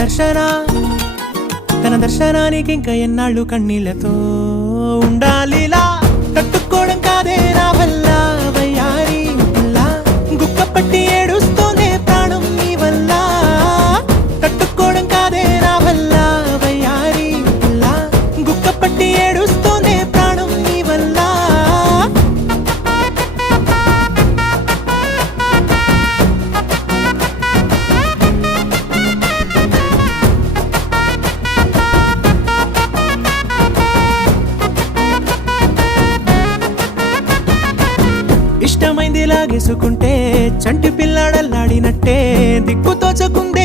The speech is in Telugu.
దర్శన తన దర్శనానికి ఇంకా ఎన్నాళ్ళు కన్నీళ్లతో ఉండాలిలా తట్టుకోవడం కాదే నా వల్ల వయ్యారి పిల్ల గుక్క పట్టి ఏడుస్తూనే ప్రాణం నీ వల్ల తట్టుకోవడం కాదే నా వల్ల వయ్యారి పిల్ల గుక్క పట్టి ఏడుస్తూనే ప్రాణం నీ వల్ల ఇష్టమైంది లాగేసుకుంటే చంటి పిల్లాడల్లాడినట్టే దిక్కు తోచకుందే